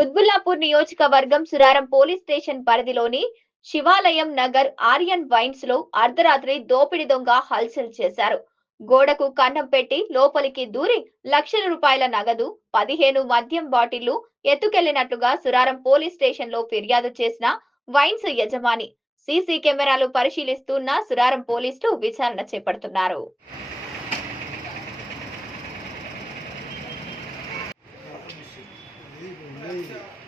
కుత్బుల్లాపూర్ నియోజకవర్గం Suraram police station పరిధిలోని శివాలయం నగర్ ఆర్యన్ వైన్స్ లో అర్ధరాత్రి దోపిడి దొంగ హల్చల్ చేశారు. గోడకు కన్నం పెట్టి లోపలికి దూరి లక్షల రూపాయల నగదు, 15 మద్యం బాటిళ్లు ఎత్తుకెళ్లినట్లుగా సురారం పోలీస్ స్టేషన్ లో ఫిర్యాదు చేసిన వైన్స్ యజమాని సీసీ కెమెరాలు పరిశీలిస్తున్న సురారం పోలీసులు విచారణ చేపడుతున్నారు. Hey.